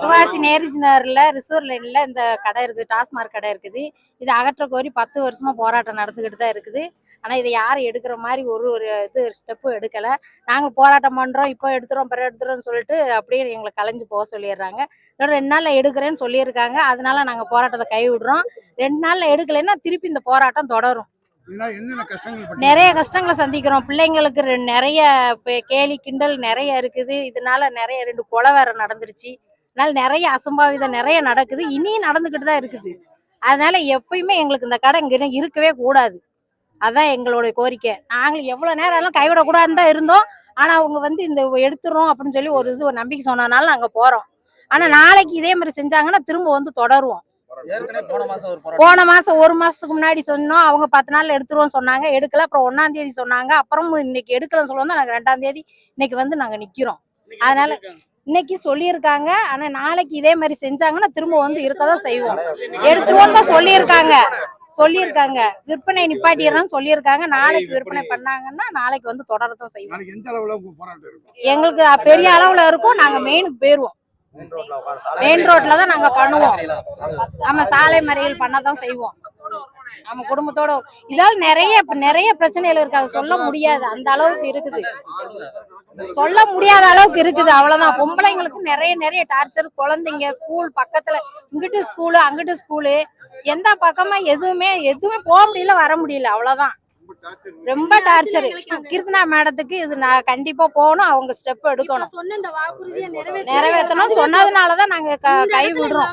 சிவாசி நேருஜினர்ல reserve லைன்ல இந்த கடை இருக்குது, டாஸ்மாக் கடை இருக்குது. இது அகற்ற கோரி 10 வருஷமா போராட்டம் நடந்துகிட்டு தான் இருக்குது. ஆனா இதை யாரும் எடுக்கிற மாதிரி ஒரு ஸ்டெப்பும் எடுக்கல. நாங்க போராட்டம் பண்றோம், இப்போ எடுத்துறோம், பிற எடுத்துறோம்னு சொல்லிட்டு அப்படியே எங்களை கலைஞ்சு போக சொல்லிடுறாங்க. இதோட 2 நாள்ல எடுக்கிறேன்னு சொல்லியிருக்காங்க. அதனால நாங்க போராட்டத்தை கைவிடுறோம். 2 நாள்ல எடுக்கலைன்னா திருப்பி இந்த போராட்டம் தொடரும். நிறைய கஷ்டங்களை சந்திக்கிறோம். பிள்ளைங்களுக்கு நிறைய கேலி கிண்டல் நிறைய இருக்குது. இதனால நிறைய 2 கொலை வேற நடந்துருச்சு. அதனால நிறைய அசம்பாவிதம் நிறைய நடக்குது, இனியும் நடந்துகிட்டு தான் இருக்குது. அதனால எப்பயுமே எங்களுக்கு இந்த கடை இங்க இருக்கவே கூடாது. அதான் எங்களுடைய கோரிக்கை. நாங்கள் எவ்வளவு நேரம் எல்லாம் கைவிடக்கூடாதுன்னு தான் இருந்தோம். ஆனா அவங்க இந்த எடுத்துறோம் அப்படின்னு சொல்லி ஒரு நம்பிக்கை சொன்னனால நாங்க போறோம். ஆனா நாளைக்கு இதே மாதிரி செஞ்சாங்கன்னா திரும்ப தொடருவோம். போன மாசம் 1 மாசத்துக்கு முன்னாடி சொன்னோம், அவங்க 10 நாள்ல எடுத்துருவோம் சொன்னாங்க, எடுக்கல. அப்புறம் 1ஆம் தேதி சொன்னாங்க, அப்புறம் இன்னைக்கு எடுக்கலன்னு சொல்லுவோம். நாங்க 2ஆம் தேதி இன்னைக்கு நாங்க நிக்கிறோம். அதனால இன்னைக்கு சொல்லியிருக்காங்க. ஆனா நாளைக்கு இதே மாதிரி செஞ்சாங்கன்னா திரும்ப இருக்கதான் செய்வோம். எடுத்துருவோம் தான் சொல்லியிருக்காங்க. விற்பனை நிப்பாட்டிடுறோம்னு சொல்லியிருக்காங்க. நாளைக்கு விற்பனை பண்ணாங்கன்னா நாளைக்கு தொடரதான் செய்வோம். எங்களுக்கு பெரிய அளவுல இருக்கும். நாங்க மெயினுக்கு போயிருவோம். மெயின் ரோட்ல தான் நாங்க பண்ணுவோம். ஆமா, சாலை மறியல் பண்ணதான் செய்வோம். நம்ம குடும்பத்தோட இதால நிறைய பிரச்சனைகள் இருக்கு. அதை சொல்ல முடியாது, அந்த அளவுக்கு இருக்குது. சொல்ல முடியாத அளவுக்கு இருக்குது. அவ்வளவுதான். பொம்பளைங்களுக்கு நிறைய டார்ச்சர். குழந்தைங்க ஸ்கூல் பக்கத்துல, இங்கிட்டு ஸ்கூலு அங்கிட்டு ஸ்கூலு, எந்த பக்கமா எதுவுமே போக முடியல, வர முடியல. அவ்வளவுதான். ரொம்ப டார்ச்சர். கீர்த்தனா மேடத்துக்கு இது நான் கண்டிப்பா போகணும். அவங்க ஸ்டெப் எடுக்கணும், நிறைவேற்றணும். சொன்னதுனாலதான் நாங்க கை விடுறோம்.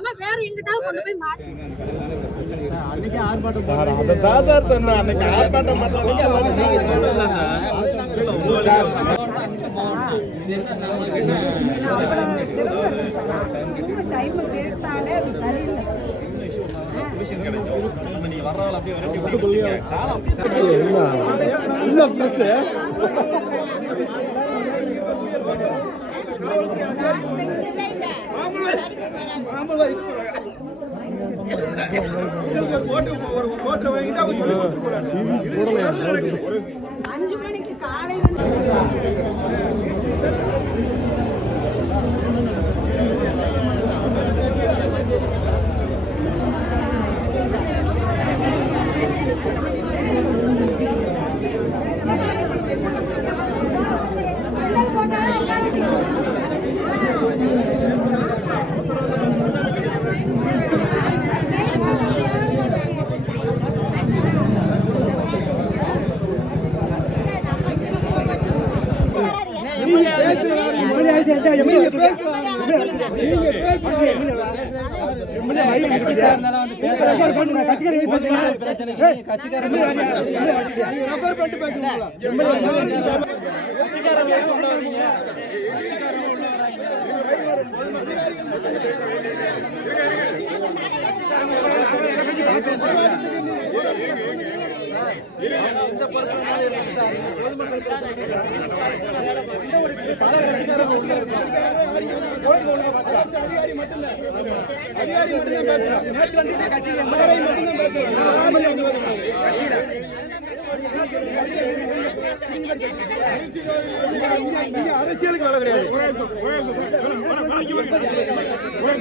அரசியலுக்கு வேலை கிடையாது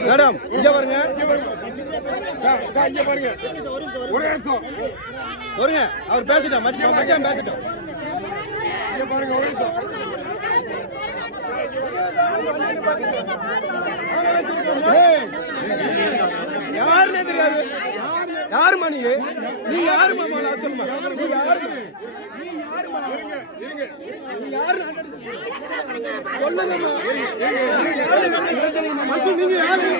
மேடம். இங்க பாருங்க, வருங்க. அவர் பேசிட்டோம், மச்சான் பேசிட்டோம். யாருன்னே தெரியாது. யாரு மணி? நீ யாரு மாமா? சொல்லுமா, நீ யாரு? சொல்லுங்க. நீங்க யாரு?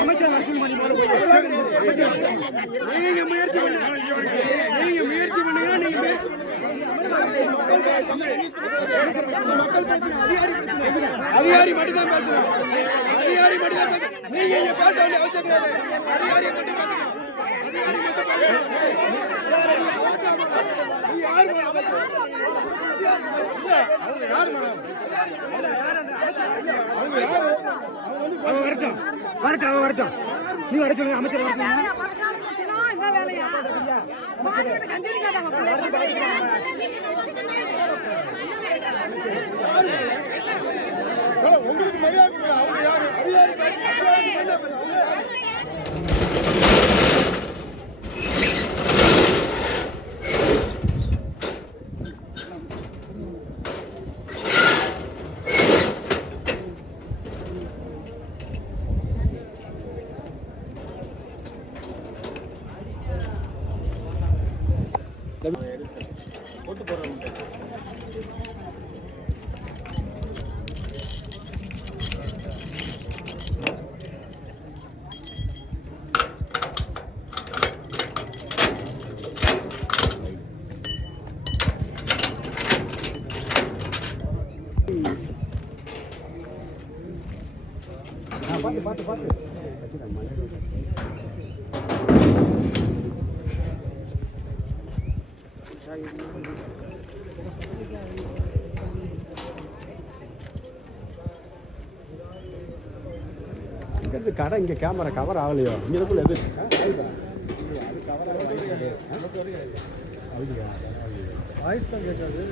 அமைச்சர் நீங்க முயற்சி பண்ணுங்க. மக்கள் பிரச்சனை அதிகாரி மட்டும்தான் பேசுறோம். நீங்க இங்க பேச வேண்டிய அவசியம் கிடையாது. அதிகாரி மட்டும் வரட்டும். நீ வர சொல்லுங்க, அமைச்சர் வர சொல்லுங்க. வேலையா மார்க்கெட் கஞ்சி கேட்டாங்க உங்களுக்கு மரியாதை கொடுங்க. அவங்க யாரு? போட்டு போறோம். பார்த்து இங்க கடை இங்க கேமரா கவர் ஆகலையோ இங்க இருக்குள்ள எது வாய்ஸ் தான் கேட்காது.